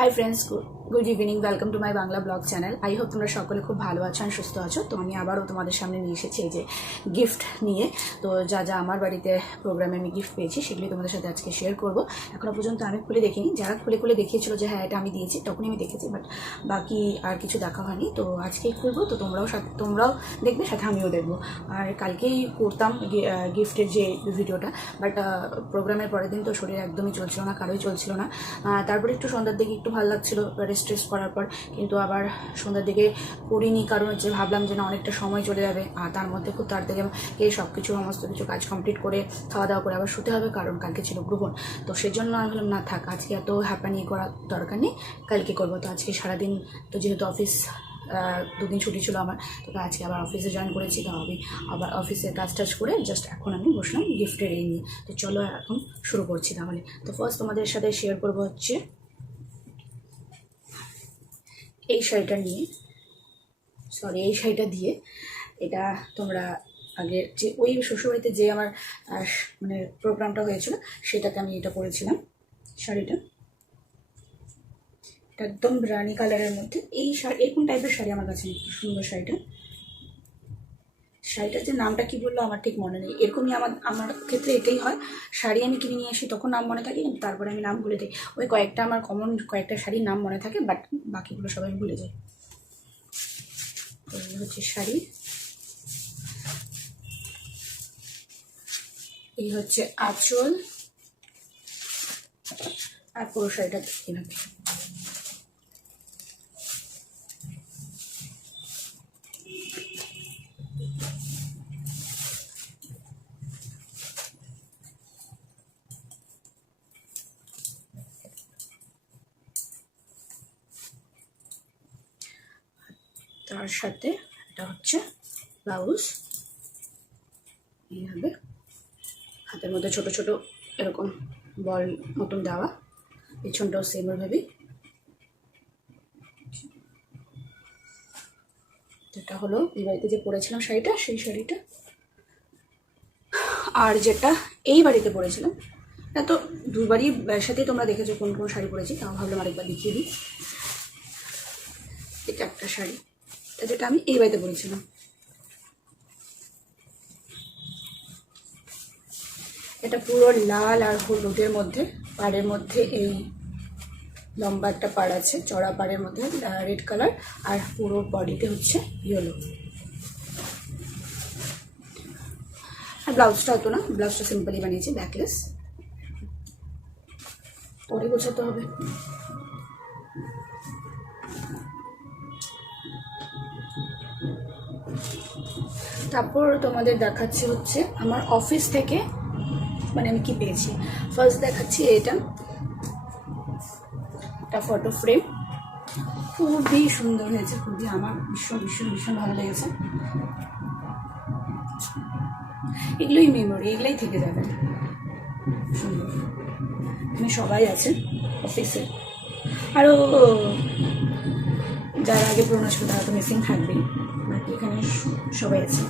Hi friends, good evening. Welcome to my Bangla blog channel. I hope তোমরা সকলে খুব ভালো আছো আর সুস্থ আছো। তো আমি আবারও তোমাদের সামনে নিয়ে এসেছি এই যে গিফট নিয়ে। তো যা যা আমার বাড়িতে প্রোগ্রামে আমি গিফট পেয়েছি সেগুলি তোমাদের সাথে আজকে শেয়ার করব। এখনও পর্যন্ত আমি খুলে দেখিনি, যারা খুলে খুলে দেখিয়েছিল যে হ্যাঁ এটা আমি দিয়েছি তখনই আমি দেখেছি, বাট বাকি আর কিছু দেখা হয়নি। তো আজকেই খুলবো, তো তোমরাও দেখবে, সাথে আমিও দেখবো। আর কালকেই করতাম গিফটের যে ভিডিওটা, বাট প্রোগ্রামের পরের দিন তো শরীর একদমই চলছিল না, কারোই চলছিল না। তারপরে একটু সন্ধ্যার দিকে একটু ভালো লাগছিলো রেস্ট করার পর, কিন্তু আবার সন্ধ্যার দিকে করিনি, কারণ হচ্ছে ভাবলাম যে না অনেকটা সময় চলে যাবে, আর তার মধ্যে খুব তাড়াতাড়ি আমাকে সমস্ত কিছু কাজ কমপ্লিট করে খাওয়া দাওয়া করে আবার শুতে হবে, কারণ কালকে ছিল গ্রহণ। তো সেজন্য আমি বললাম না থাক, আজকে এত হ্যাপানি করার দরকার নেই, কালকে করবো। তো আজকে সারাদিন তো যেহেতু অফিস দুদিন ছুটি ছিল আমার, তো আজকে আবার অফিসে জয়েন করেছি। তো আমি আবার অফিসের কাজ করে জাস্ট এখন আমি বসলাম গিফটের এই নিয়ে। তো চলো এখন শুরু করছি তাহলে। তো ফার্স্ট তোমাদের সাথে শেয়ার করবো হচ্ছে এই শাড়িটা দিয়ে। এটা তোমরা আগের যে ওই শ্বশুরবাড়িতে যে আমার মানে প্রোগ্রামটা হয়েছিল সেটাতে আমি এটা পরেছিলাম। শাড়িটা এটা একদম রানি কালারের মধ্যে। এরকম টাইপের শাড়ি আমার কাছে সুন্দর। শাড়িটার যে নামটা কি বললো আমার ঠিক মনে নেই। এরকমই আমার ক্ষেত্রে এটাই হয়, শাড়ি আমি কিনে নিয়ে আসি তখন নাম মনে থাকে, কিন্তু তারপরে আমি নাম ভুলে যাই। ওই কয়েকটা আমার কমন কয়েকটা শাড়ির নাম মনে থাকে, বাট বাকিগুলো সবাই আমি ভুলে যাই। এই হচ্ছে শাড়ি, এই হচ্ছে আঁচল, আর পুরো শাড়িটা এভাবে। তার সাথে এটা হচ্ছে ব্লাউজ, এইভাবে হাতের মধ্যে ছোট ছোট এরকম বল মতন দেওয়া, পেছনটাও সেম ওইভাবে। যেটা হলো এই বাড়িতে যে পরেছিলাম শাড়িটা, সেই শাড়িটা। আর যেটা এই বাড়িতে পরেছিলাম, এটা তো দুবারই সাথে তোমরা দেখেছো কোন কোন শাড়ি পরেছি, তাও ভাবলাম আরেকবার দেখিয়ে দিই। এটা একটা শাড়ি, যেটা আমি এই বাড়িতে পরেছিলাম। এটা পুরো লাল আর হলুদের মধ্যে, পাড়ের মধ্যে এই লম্বা একটা পাড় আছে, চড়া পাড়ের মধ্যে রেড কালার, আর পুরো বডিতে হচ্ছে ইয়েলো। আর ব্লাউজটা হতো না, ব্লাউজটা সিম্পলি বানিয়েছি, ব্যাকলেস। পরে গোছাতে হবে। তারপর তোমাদের দেখাচ্ছি হচ্ছে আমার অফিস থেকে মানে আমি কি পেয়েছি। ফার্স্ট দেখাচ্ছি এটা ফটো ফ্রেম, খুবই সুন্দর হয়েছে, খুবই আমার ভীষণ ভীষণ ভীষণ ভালো লেগেছে। এগুলোই মেমোরি, এগুলোই থেকে যাবে সুন্দর। এখানে সবাই আছে অফিসে, আরও যারা আগে পুরোনো ছিল তারা তো মিসিং থাকবেই, বাকি এখানে সবাই আছে।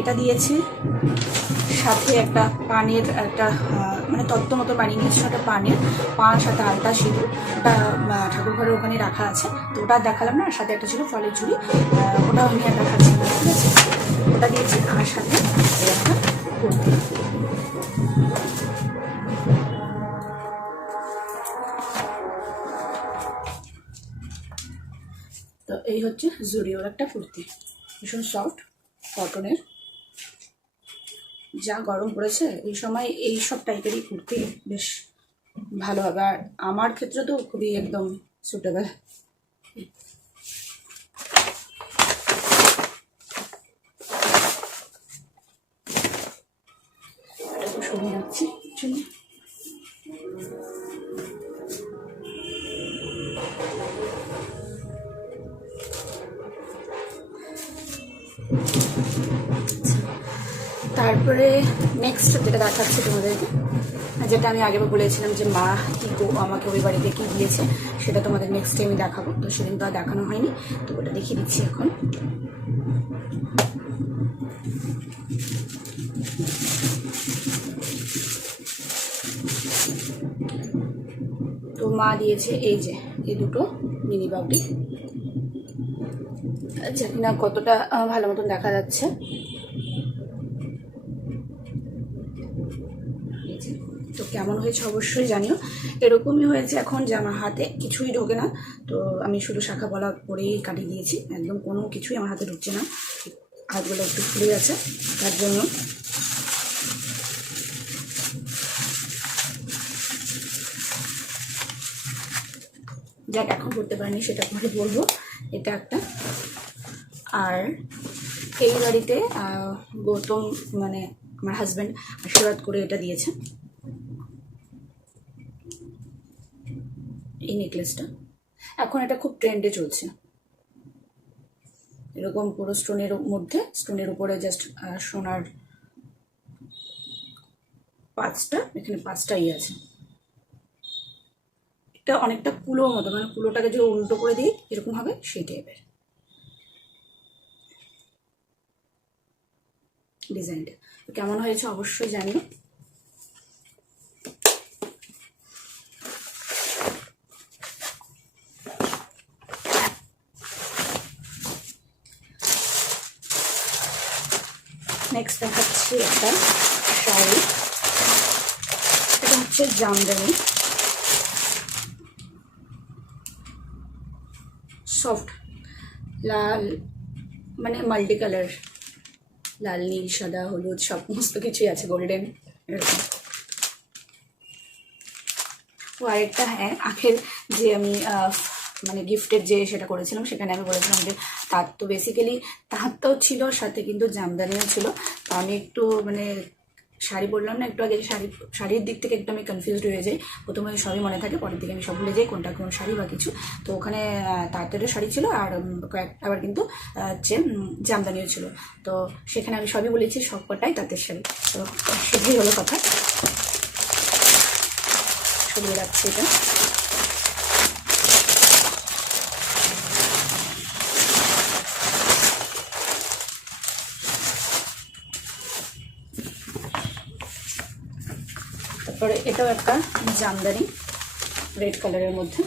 এটা দিয়েছে, সাথে একটা পানের একটা মানে তত্ত্ব মতো বানিয়ে নিয়েছিল, একটা পান সাথে আলতা সিঁদুর, ওটা ঠাকুর ঘরের ওখানে রাখা আছে। তো ওটা দেখালাম না, আর সাথে একটা ছিল ফলের ঝুড়ি, ওটাও আমি আর দেখাচ্ছি না, ঠিক আছে। ওটা দিয়েছি, আর সাথে একটা কুর্তি। তো এই হচ্ছে জুডিওর একটা কুর্তি, ভীষণ সফট কটনের। যা গরম পড়েছে এই সময় এই সব টাইপেরই কুর্তি বেশ ভালো হবে, আর আমার ক্ষেত্রে তো খুবই একদম সুটেবল। সরিয়ে রাখছি জন্য। তারপরে নেক্সট যেটা দেখাচ্ছি তোমাদেরকে, যেটা আমি আগেও বলেছিলাম যে মা কি আমাকে ওই বাড়িতে কি দিয়েছে, সেটা তোমাদের নেক্সট টাইমে দেখাবো। তো সেদিন তো আর দেখানো হয়নি, তো ওটা দেখিয়ে দিচ্ছি এখন। তো মা দিয়েছে এই যে এই দুটো মিনি বাবলি, জানি না কতটা ভালো মতন দেখা যাচ্ছে। তো কেমন হয়েছে অবশ্যই জানিও। এরকমই হয়েছে এখন যে আমার হাতে কিছুই ঢোকে না, তো আমি শুধু শাখা পলা করেই কাটিয়ে দিয়েছি, একদম কোনো কিছুই আমার হাতে ঢুকছে না, হাতগুলো একটু ফুলে গেছে তার জন্য। যাক, এখন করতে পারিনি সেটা পরে বলবো। এটা একটা। আর এই বাড়িতে গৌতম মানে আমার হাজব্যান্ড আশীর্বাদ করে এটা দিয়েছে, এই নেকলেসটা। এখন এটা খুব ট্রেন্ডে চলছে, এরকম পুরো স্টোনের মধ্যে, স্টোনের উপরে জাস্ট সোনার পাঁচটা, এখানে পাঁচটা আছে। এটা অনেকটা কুলোর মতো, মানে কুলোটাকে যে উল্টো করে দিই এরকম হবে সেই টাইপের ডিজাইনটা। কেমন হয়েছে অবশ্যই জানিও। নেক্সট দেখাচ্ছি একটা শাড়ি, এটা হচ্ছে জামদানি, সফট লাল, মানে মাল্টি কালার, লাল নীল সাদা হলুদ সমস্ত কিছুই আছে, গোল্ডেন এরকম। ও আরেকটা, হ্যাঁ, আখের যে আমি মানে গিফটের যে সেটা করেছিলাম, সেখানে আমি বলেছিলাম যে তার তো বেসিক্যালি তাহারটাও ছিল, সাথে কিন্তু জামদানিও ছিল। তো আমি একটু মানে শাড়ি বললাম না একটু আগে, শাড়ির দিক থেকে একটু আমি কনফিউজড হয়ে যাই। প্রথমে সবই মনে থাকে, পরের দিকে আমি সব ভুলে যাই কোনটা কোন শাড়ি বা কিছু। তো ওখানে তাঁতেরও শাড়ি ছিল, আর কয়েকটা আবার কিন্তু হচ্ছে জামদানিও ছিল। তো সেখানে আমি সবই বলেছি, সব কটাই তাঁতের শাড়ি। তো সেটাই হলো কথা, সরিয়ে রাখছি এটা। তারপরে এটাও একটা জামদানি, রেড কালারের মধ্যে।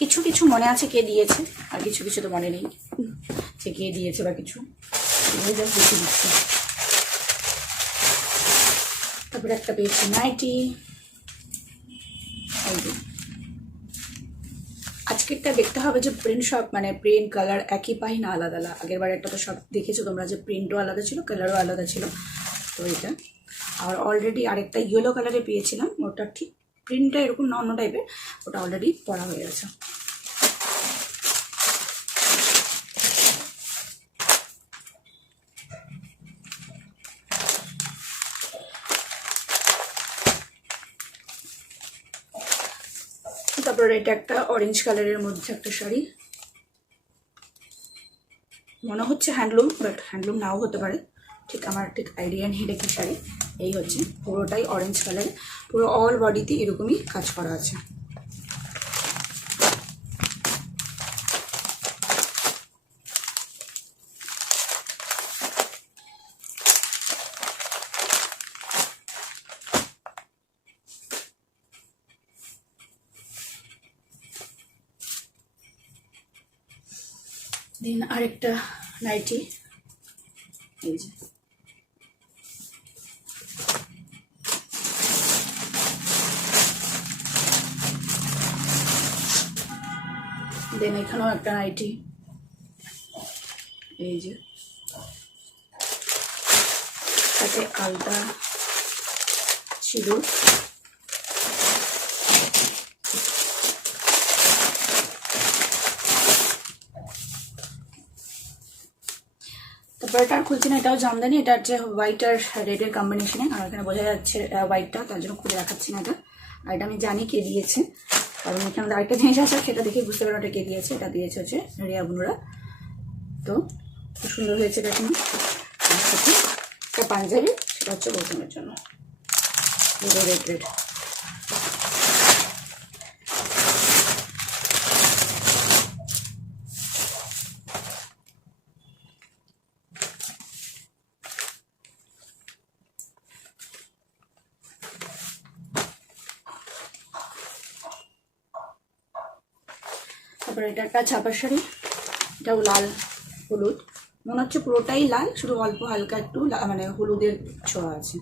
কিছু কিছু মনে আছে কে দিয়েছে, আর কিছু কিছু তো মনে নেই যে কে দিয়েছে বা কিছু, জাস্ট দেখে দিচ্ছি। তারপরে একটা পেয়েছি নাইটি, আজকেরটা দেখতে হবে যে প্রিন্ট সব মানে প্রিন্ট কালার একই পাই না আলাদা আলাদা। আগের বার একটা তো সব দেখেছো তোমরা যে প্রিন্টও আলাদা ছিল, কালারও আলাদা ছিল। তো এটা, আর অলরেডি আরেকটা ইয়েলো কালারে পেয়েছিলাম, ওটা ঠিক প্রিন্টটা এরকম না অন্য টাইপের, ওটা অলরেডি পরা হয়ে গেছে। তারপরে এটা একটা অরেঞ্জ কালারের মধ্যে একটা শাড়ি, মনে হচ্ছে হ্যান্ডলুম, বাট হ্যান্ডলুম নাও হতে পারে, ঠিক আমার ঠিক আইডিয়া নেই এটা কি শাড়ি। এই হচ্ছে পুরোটাই অরেঞ্জ কালারে, পুরো অল বডিতে এরকমই কাজ করা আছে। দেন আরেকটা নাইটি, এই যে দেন এখানেও একটা নাইটি, এই যে সাথে আলতা ছিল। তারপর এটা আর খুলছি না, এটাও জামদানি, এটা হচ্ছে হোয়াইট আর রেডের কম্বিনেশনে, আর এখানে বোঝা যাচ্ছে হোয়াইটটা, তার জন্য খুলে দেখাচ্ছি না এটা। আর এটা আমি জানি কে দিয়েছে, কারণ এখানে আরেকটা জিনিস আছে সেটা দেখে বুঝতে পারো ওটা কে দিয়েছে। এটা দিয়েছে হচ্ছে রিয়া বুনুরা। তো খুব সুন্দর হয়েছে এটা, কিন্তু আর সাথে একটা পাঞ্জাবি, সেটা হচ্ছে গৌতমের জন্য, রেড রেড। তারপরে এটা একটা ছাপা শাড়ি, এটাও লাল হলুদ, মনে হচ্ছে পুরোটাই লাল, শুধু অল্প হালকা একটু মানে হলুদের ছোঁয়া আছে।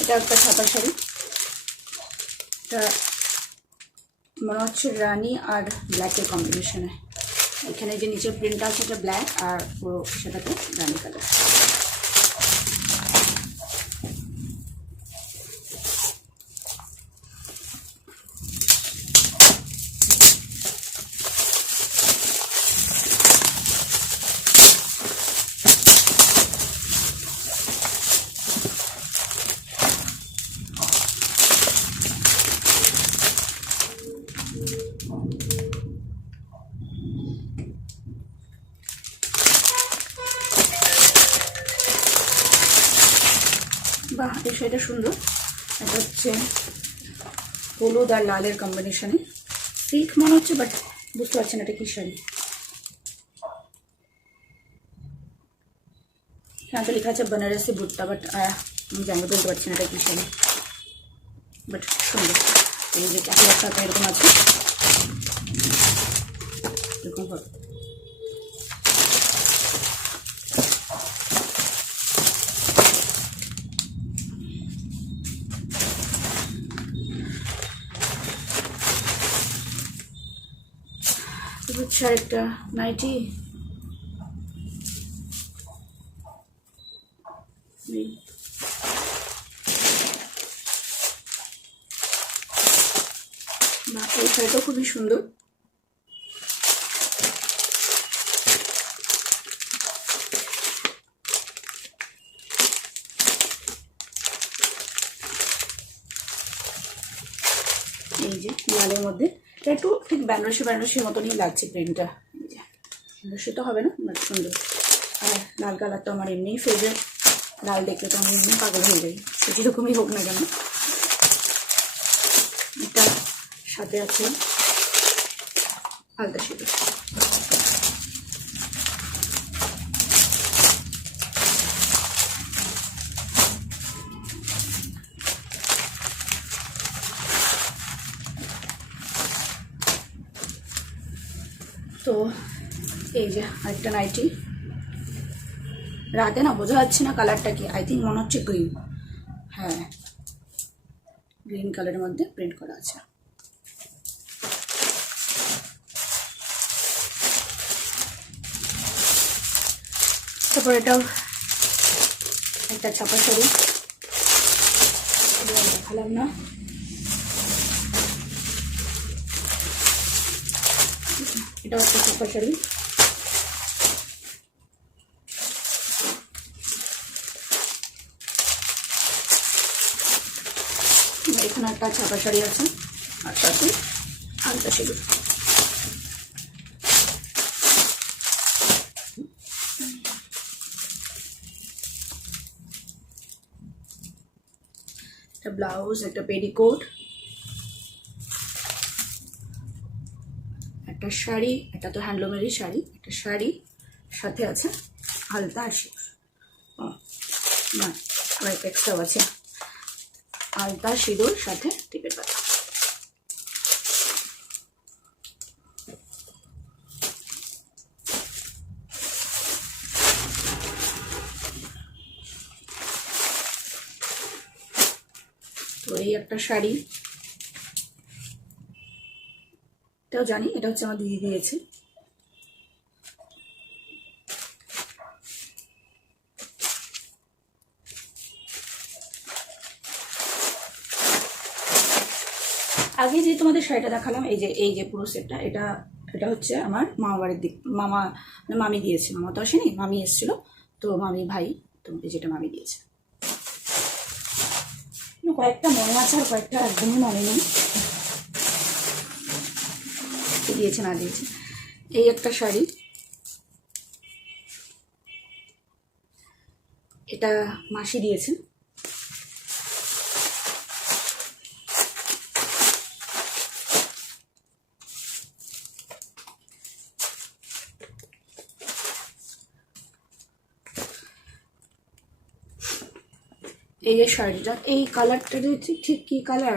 এটা একটা ছাপা শাড়ি, এটা মনে হচ্ছে রানি আর ব্ল্যাকের কম্বিনেশনে। এখানে যে নিচে প্রিন্ট আছে এটা ব্ল্যাক আর পুরো সেটাতে রানি কালার। বাহ, এই শাড়িটা সুন্দর। এটা হচ্ছে হলুদ আর লালের কম্বিনেশনে, সিল্ক মনে হচ্ছে, বাট বুঝতে পারছি না এটা কি শাড়ি। হ্যাঁ, তো লেখা আছে বেনারসি বুট্টা, বাট আমি জানতে বলতে পারছি না এটা কি শাড়ি, বাট সুন্দর। এই যে ক্যাটালগ সাথে এরকম আছে, এরকম হবে। হচ্ছে আরেকটা নাইটি, এই শাড়িটা খুবই সুন্দর। এই যে লালের মধ্যে এটা একটু ঠিক বেনারসির মতনই লাগছে প্রিন্টটা। বেনারসি তো হবে না, বাট সুন্দর। আর লাল কালারটা আমার এমনিই ফেভারিট, লাল দেখলে তো আমি এমনি পাগল হয়ে যাই, সে যেরকমই হোক না কেন। এটা সাথে আছে আলতা সিঁদুর। তো এই যে আরেকটা নাইটি, রাতে না বোঝা যাচ্ছে না কালারটা কি, আই থিঙ্ক মনে হচ্ছে গ্রিন। হ্যাঁ, গ্রিন কালারের মধ্যে প্রিন্ট করা আছে। তারপর এটাও একটা ছাপা শাড়ি, দেখালাম না। এটাও একটা ছাপা শাড়ি, এখানে একটা ছাপা শাড়ি আছে আর সাথে আলতা সিঁদুর। একটা ব্লাউজ, একটা পেটিকোট, একটা শাড়ি, এটা তো হ্যান্ডলুমেরই শাড়ি, একটা শাড়ি সাথে আছে আলতা আর সিঁদুর। না, আবার একটা এক্সট্রাও আছে, আলতা সিঁদুর সাথে টিপের পাতা। তো এই একটা শাড়ি, এটাও জানি, এটা হচ্ছে আমার দিদি দিয়েছে। আগে যে তোমাদের শাড়িটা দেখালাম, এই যে পুরো সেটটা, এটা এটা হচ্ছে আমার মামা বাড়ির দিক, মামা মানে মামি দিয়েছে। মামা তো আসেনি, মামি এসেছিল, তো মামি ভাই, তো যেটা মামি দিয়েছে। কয়েকটা মনে আছে আর কয়েকটা একদমই মনে নেই দিয়েছে না দিয়েছে। এই একটা শাড়ি, এটা মাসি দিয়েছে। এই যে শাড়িটা, এই কালারটা ঠিক কি কালার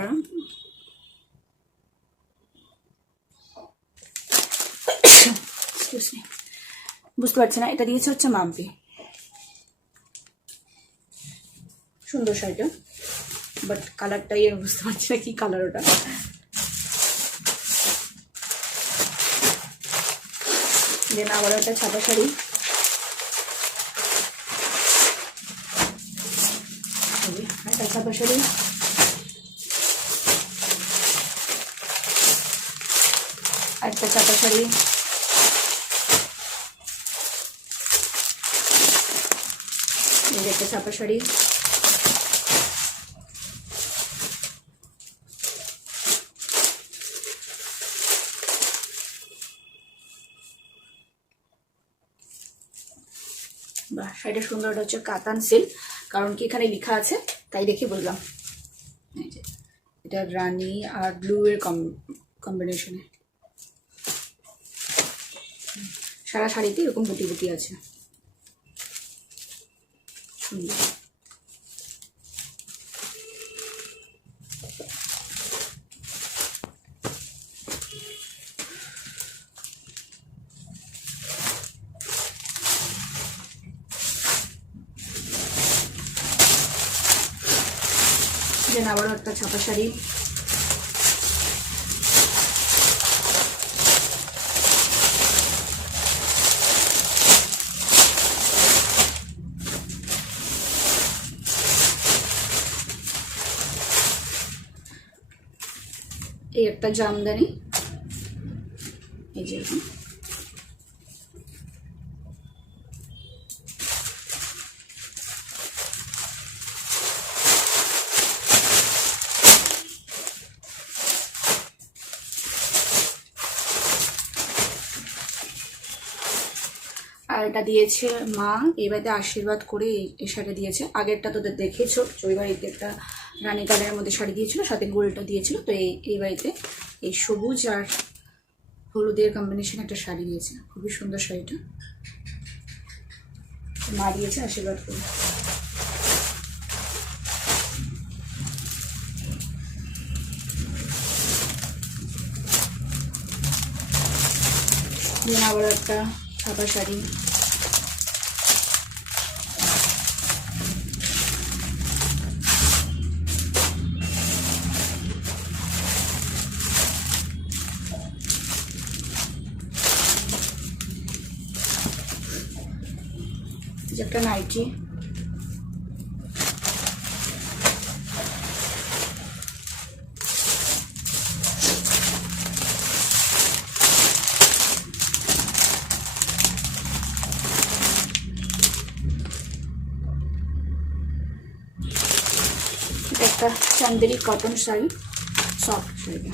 বুঝতে পারছি না। এটা দিয়েছে হচ্ছে মাম্পি। সুন্দর শাড়িটা, বাট কালারটাই আমি বুঝতে পারছি না কি কালার ওটা। দেন আবার একটা ছাপা শাড়ি, একটা ছাপা শাড়ি, একটা ছাপা শাড়ি, একটা ছাপা শাড়ি, বাহ শাড়িটা সুন্দর। এটা হচ্ছে কাতান সিল্ক, কারণ কি এখানে লেখা আছে তাই দেখে বললাম। এই যে এটা রানী আর ব্লু এর কম্বিনেশনে, সারা শাড়িতে এরকম বুটি বুটি আছে, সুন্দর। দেন আবারও একটা ছাপা শাড়ি, এই একটা জামদানি, এই যে আর এটা দিয়েছে মা এই বাড়িতে আশীর্বাদ করে এই শাড়ি দিয়েছে। আগেরটা তোদের দেখেছো, ওই বাড়িতে একটা রানী কালারের মধ্যে শাড়ি দিয়েছিল, সাথে গোলটা দিয়েছিল। তো এই বাড়িতে এই সবুজ আর হলুদের কম্বিনেশন একটা শাড়ি দিয়েছে, খুবই সুন্দর শাড়িটা মা দিয়েছে আশীর্বাদ করে। দেন আবার একটা ছাপা শাড়ি, একটা নাইটি, একটা চান্দেরি কটন শাড়ি, সফট শাড়িটা।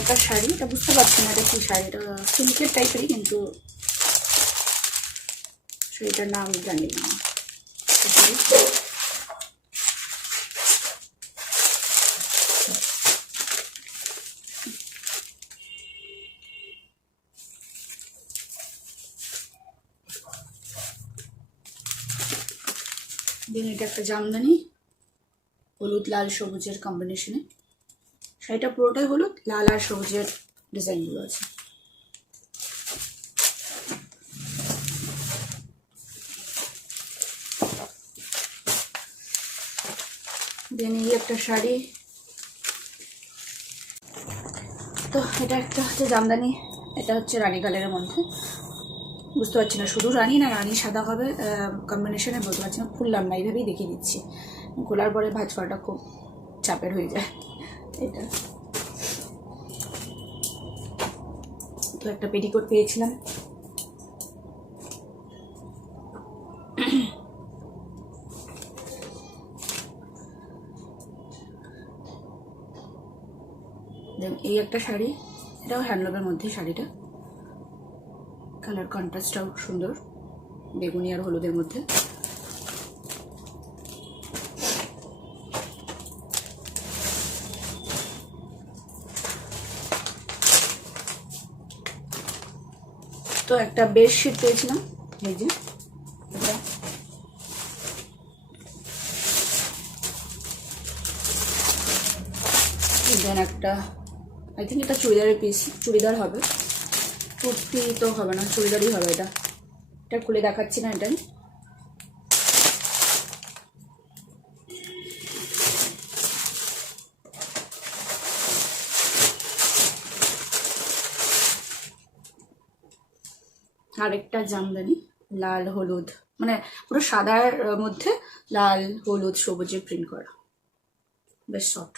একটা শাড়ি, এটা বুঝতে পারছি না এটা কি শাড়ি, এটা সিল্কের টাইপেরই, কিন্তু শাড়িটার নাম জানি না। দেন এটা একটা জামদানি, হলুদ লাল সবুজের কম্বিনেশনে। শাড়িটা পুরোটাই হলুদ লাল আর সবুজের ডিজাইনগুলো আছে। দেন এই একটা শাড়ি, তো এটা একটা হচ্ছে জামদানি, এটা হচ্ছে রানী কালারের মধ্যে। বুঝতে পারছি না শুধু রানী না রানী সাদা হবে কম্বিনেশনে, বলতে পারছি না, খুললাম না, এইভাবেই দেখিয়ে দিচ্ছি। খোলার পরে ভাঁজ করাটা খুব চাপের হয়ে যায়। এটা তো একটা পেটিকোট পেয়েছিলাম, দেন এই একটা শাড়ি, এটাও হ্যান্ডলুমের মধ্যে শাড়িটা, কালার কন্ট্রাস্টটাও সুন্দর, বেগুনি আর হলুদের মধ্যে। তো একটা বেডশিট পেয়েছিলাম, এই যে এটা, দেন একটা আই থিঙ্ক এটা চুড়িদারের পিস, চুড়িদার হবে, কুর্তি তো হবে না, চুড়িদারই হবে। এটা খুলে দেখাচ্ছি না এটাই। আরেকটা জামদানি, লাল হলুদ, মানে পুরো সাদার মধ্যে লাল হলুদ সবুজে প্রিন্ট করা, বেশ সফট।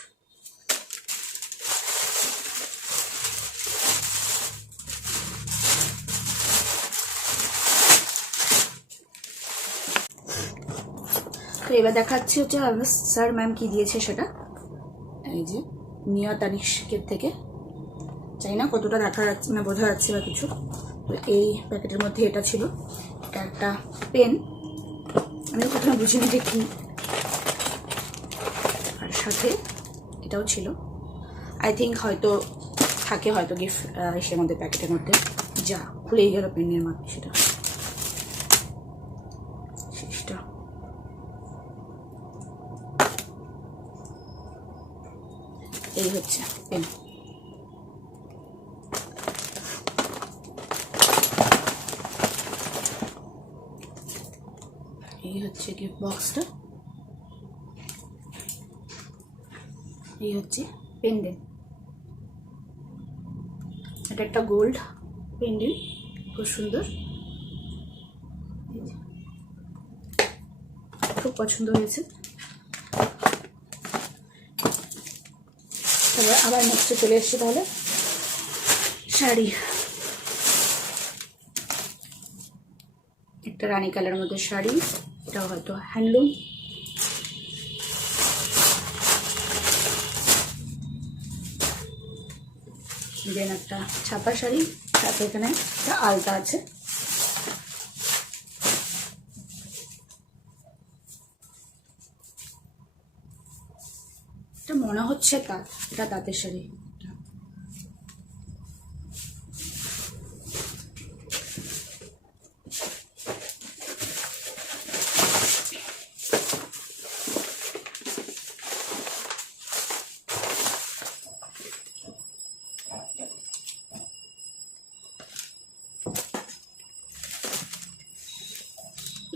তো এবার দেখাচ্ছি হচ্ছে স্যার ম্যাম কি দিয়েছে সেটা। এই যে মিয়া তানিষ্কের থেকে, চাই না কতটা দেখা যাচ্ছে না, বোঝা যাচ্ছে বা কিছু। তো এই প্যাকেটের মধ্যে এটা ছিল, এটা একটা পেন, আমি প্রথমে বুঝিনি যে কি, আর সাথে এটাও ছিল। আই থিঙ্ক হয়তো থাকে, হয়তো গিফট এসের মধ্যে, প্যাকেটের মধ্যে। যা খুলেই গেল পেনের মাত্র, সেটা শেষটা। এই হচ্ছে পেন। এই হচ্ছে গিফট বক্সটা, এই হচ্ছে পেন্ডেন্ট। এটা একটা গোল্ড পেন্ডেন্ট, খুব সুন্দর, খুব পছন্দ হয়েছে। তারপরে আবার নেক্সটে চলে এসছে তাহলে শাড়ি, একটা রানী কালারের মধ্যে শাড়ি, এটাও হয়তো হ্যান্ডলুম। দেন একটা ছাপা শাড়ি, সাথে এখানে একটা আলতা আছে। এটা মনে হচ্ছে তাঁত, এটা তাঁতের শাড়ি।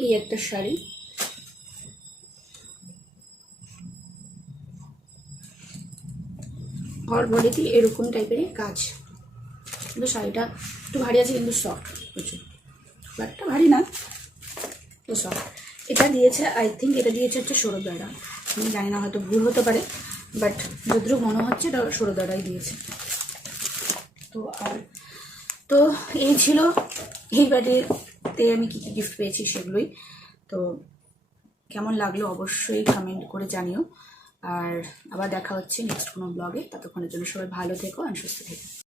এই একটা শাড়ি, আর বডিতে এরকম টাইপেরই কাজ, কিন্তু শাড়িটা একটু ভারী আছে, কিন্তু সফট প্রচুর, খুব একটা ভারী না, তো সফট। এটা দিয়েছে আই থিঙ্ক, এটা দিয়েছে হচ্ছে সরোদারা, আমি জানি না, হয়তো ভুল হতে পারে, বাট যতটুকু মনে হচ্ছে এটা সরোদারাই দিয়েছে। তো এই ছিল এই বাড়িতে আমি কী কী গিফট পেয়েছি সেগুলোই। তো কেমন লাগলো অবশ্যই কমেন্ট করে জানিও, আর আবার দেখা হচ্ছে নেক্সট কোনো ব্লগে। ততক্ষণের জন্য সবাই ভালো থেকো আর সুস্থ থেকো।